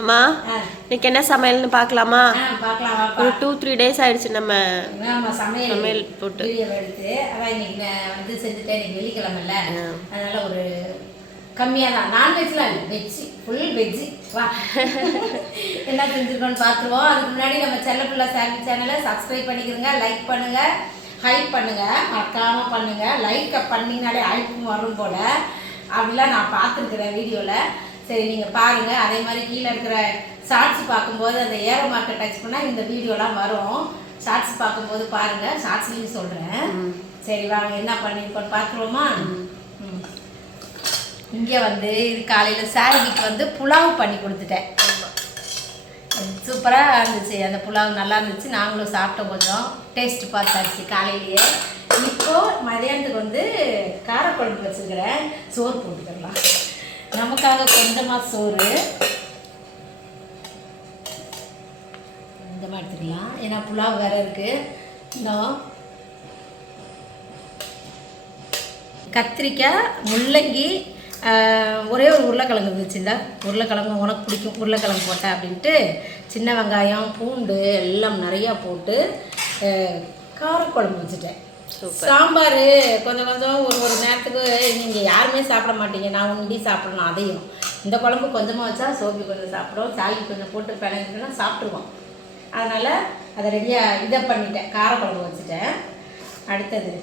அம்மா இன்னைக்கு என்ன சமையல்னு பார்க்கலாமா? ஒரு 2-3 டேஸ் ஆயிடுச்சு நம்ம சமையல் போட்டு எடுத்து. அதான் இன்னைக்கு வந்து செஞ்சுட்டேன். இன்னைக்கு வெள்ளிக்கிழமைல அதனால ஒரு கம்மியாக தான், நான்வெஜ்லாம் இல்லை, வெஜ், ஃபுல் வெஜ்ஜு. வா என்ன செஞ்சுருக்கோன்னு பார்த்துருவோம். அதுக்கு முன்னாடி நம்ம செல்லப்பிள்ளை சாமி சேனலை சப்ஸ்கிரைப் பண்ணிக்கிறோங்க, லைக் பண்ணுங்கள், ஹைப் பண்ணுங்கள், மறக்காமல் பண்ணுங்கள். லைக்கை பண்ணிங்கனாலே ஹைப்பும் வரும் போல் அப்படிலாம் நான் பார்த்துருக்குறேன் வீடியோவில். சரி நீங்கள் பாருங்கள். அதே மாதிரி கீழே இருக்கிற ஷார்ட்ஸ் பார்க்கும்போது அந்த ஏரோ மார்க்கை டச் பண்ணால் இந்த வீடியோலாம் வரும். ஷார்ட்ஸ் பார்க்கும்போது பாருங்கள், ஷார்ட்ஸ்லையும் சொல்கிறேன். சரி வாங்க என்ன பண்ணியிருக்கோன்னு பார்த்துருவோமா? இங்கே வந்து இது காலையில் சாரிக்கு வந்து புலாவ் பண்ணி கொடுத்துட்டேன். சூப்பராக இருந்துச்சு அந்த புலாவ், நல்லா இருந்துச்சு. நாங்களும் சாப்பிட்டோம், கொஞ்சம் டேஸ்ட்டு பார்த்தாச்சு காலையிலேயே. இப்போது மதியானத்துக்கு வந்து காரக்குழம்பு வச்சுருக்கிறேன். சோறு போட்டுக்கலாம், நமக்காக கொஞ்சமாக சோறு கொஞ்சமாக எடுத்துக்கலாம், ஏன்னா புலாவ் வேறு இருக்குது. இன்னும் கத்திரிக்காய், முள்ளங்கி, ஒரே ஒரு உருளைக்கிழங்கு இருந்துச்சு. இந்த உருளைக்கிழங்கு உனக்கு பிடிக்கும், உருளைக்கிழங்கு போட்டேன் அப்படின்ட்டு சின்ன வெங்காயம், பூண்டு எல்லாம் நிறையா போட்டு காரக்குழம்பு வச்சுட்டேன். சாம்பார் கொஞ்சம் கொஞ்சம் ஒரு நேரத்துக்கு நீங்கள் யாருமே சாப்பிட மாட்டீங்க, நான் ஒண்டி சாப்பிடணும். அதையும் இந்த குழம்பு கொஞ்சமாக வச்சா சோப்பி கொஞ்சம் சாப்பிடும், சாலி கொஞ்சம் போட்டு பிணைஞ்சிட்டுனா சாப்பிட்ருவோம். அதனால் அதை ரெடியாக இதை பண்ணிட்டேன், காரக்குழம்பு வச்சுட்டேன். அடுத்தது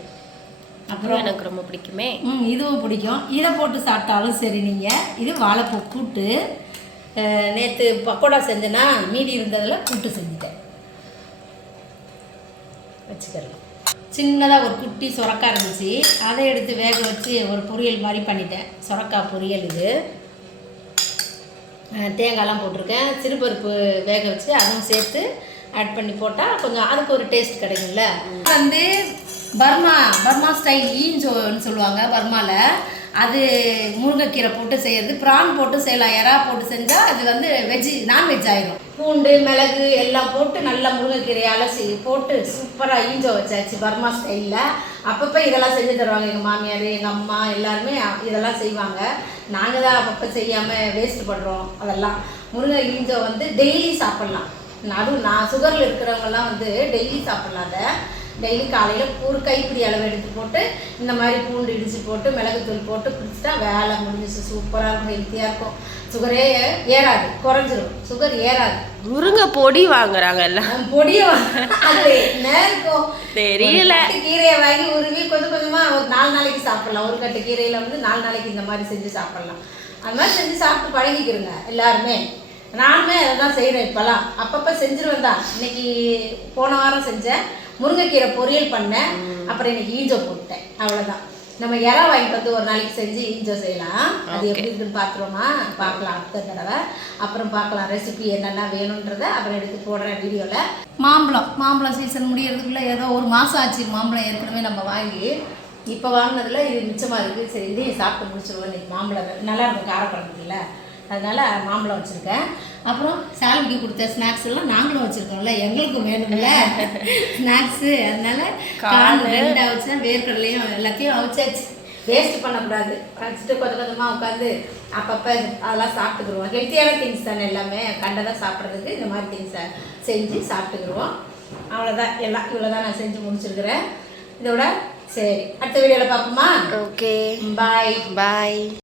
அப்புறம் எனக்கு ரொம்ப பிடிக்குமே, இதுவும் பிடிக்கும். இதை போட்டு சாப்பிட்டாலும் சரி. நீங்கள் இது வாழைப்பூ கூட்டு, நேற்று பக்கோடா செஞ்சேன்னா மீதி இருந்ததில் கூட்டு செஞ்சுட்டேன். வச்சுக்கலாம். சின்னதாக ஒரு குட்டி சுரக்காய் இருந்துச்சு, அதை எடுத்து வேக வச்சு ஒரு பொரியல் மாதிரி பண்ணிட்டேன். சுரக்காய் பொரியல். இது தேங்காய்லாம் போட்டிருக்கேன். சிறுபருப்பு வேக வச்சு அதுவும் சேர்த்து ஆட் பண்ணி போட்டால் கொஞ்சம் அதுக்கு ஒரு டேஸ்ட் கிடைக்கும்ல. வந்து பர்மா ஸ்டைல் ஈஞ்சோன்னு சொல்லுவாங்க பர்மாவில். அது முருங்கைக்கீரை போட்டு செய்கிறது, ப்ரான் போட்டு செய்யலாம், எறா போட்டு செஞ்சால் அது வந்து நான்வெஜ் ஆகிடும். பூண்டு, மிளகு எல்லாம் போட்டு நல்லா முருங்கைக்கீரை அலசி போட்டு சூப்பராக ஈஞ்சோ வச்சாச்சு பர்மா ஸ்டைலில். அப்பப்போ இதெல்லாம் செஞ்சு தருவாங்க எங்கள் மாமியார், எங்கள் அம்மா எல்லாருமே இதெல்லாம் செய்வாங்க. நாங்கள் தான் அப்பப்போ செய்யாமல் வேஸ்ட் பண்ணுறோம். அதெல்லாம் முருங்கை ஈஞ்சோ வந்து டெய்லி சாப்பிட்லாம். நான் சுகரில் இருக்கிறவங்கலாம் வந்து டெய்லி சாப்பிட்லாம். அதை டெய்லி காலையில் ஒரு கைப்பிடி அளவு எடுத்து போட்டு இந்த மாதிரி பூண்டு இடித்து போட்டு மிளகுத்தூள் போட்டு குடிச்சிட்டா வேலை முடிஞ்சிச்சு. சூப்பராக இருக்கும், ஹெல்த்தியாக இருக்கும். சுகரே ஏறாது, குறைஞ்சிரும், சுகர் ஏறாது. முருங்கை பொடி வாங்குறாங்க எல்லாம், பொடியை அது என்ன இருக்கும் தெரியல. கீரையை வாங்கி உருவி கொஞ்சம் கொஞ்சமாக ஒரு 4 நாளைக்கு சாப்பிட்லாம். ஒரு கட்டு கீரையில் வந்து 4 நாளைக்கு இந்த மாதிரி செஞ்சு சாப்பிட்லாம். அது மாதிரி செஞ்சு சாப்பிட்டு பழகிக்கிறோங்க எல்லாருமே. நானுமே அதை தான் செய்கிறேன் இப்போல்லாம். அப்பப்போ செஞ்சுருவேன் தான். இன்னைக்கு போன வாரம் செஞ்சேன், முருங்கைக்கீரை பொரியல் பண்ணேன். அப்புறம் இன்னைக்கு ஈஞ்சோ போட்டேன். அவ்வளோதான். நம்ம இறா வாங்கிட்டு வந்து ஒரு நாளைக்கு செஞ்சு ஈஞ்சோ செய்யலாம். அது எப்படி இருக்குன்னு பார்த்துருவோமா? பார்க்கலாம் அடுத்த தடவை. அப்புறம் பார்க்கலாம் ரெசிபி என்னென்ன வேணுன்றதை அப்புறம் எடுத்து போடுறேன் வீடியோவில். மாம்பழம் சீசன் முடியறதுக்குள்ளே ஏதோ ஒரு மாதம் ஆச்சு. மாம்பழம் ஏற்கனவே நம்ம வாங்கி இப்போ வாங்கினதில் இது மிச்சமாக இருக்குது. சரி இதையும் சாப்பிட்டு முடிச்சிடுவோம். இன்றைக்கி மாம்பழம் நல்லா இருக்கும், காரக்குழம்புல, அதனால் மாம்பழம் வச்சுருக்கேன். அப்புறம் சாலிக்கு கொடுத்த ஸ்நாக்ஸ் எல்லாம் நாங்களும் வச்சுருக்கோம்ல, எங்களுக்கும் வேணும்ல ஸ்நாக்ஸு. அதனால் கால் 2 அவிச்சேன், வேர்க்கடலையும் எல்லாத்தையும் அவிச்சாச்சு. வேஸ்ட் பண்ணக்கூடாது. வச்சுட்டு கொஞ்சம் கொஞ்சமாக உட்காந்து அப்பப்போ அதெல்லாம் சாப்பிட்டுக்குருவோம். ஹெல்த்தியான திங்ஸ் தானே எல்லாமே, கண்டதாக சாப்பிட்றதுக்கு இந்த மாதிரி திங்ஸை செஞ்சு சாப்பிட்டுக்குருவோம். அவ்வளோதான், எல்லாம் இவ்வளோ தான் நான் செஞ்சு முடிச்சிருக்கிறேன். இதோட சரி அடுத்த வீடியோவில் பார்ப்போமா? ஓகே, பாய்.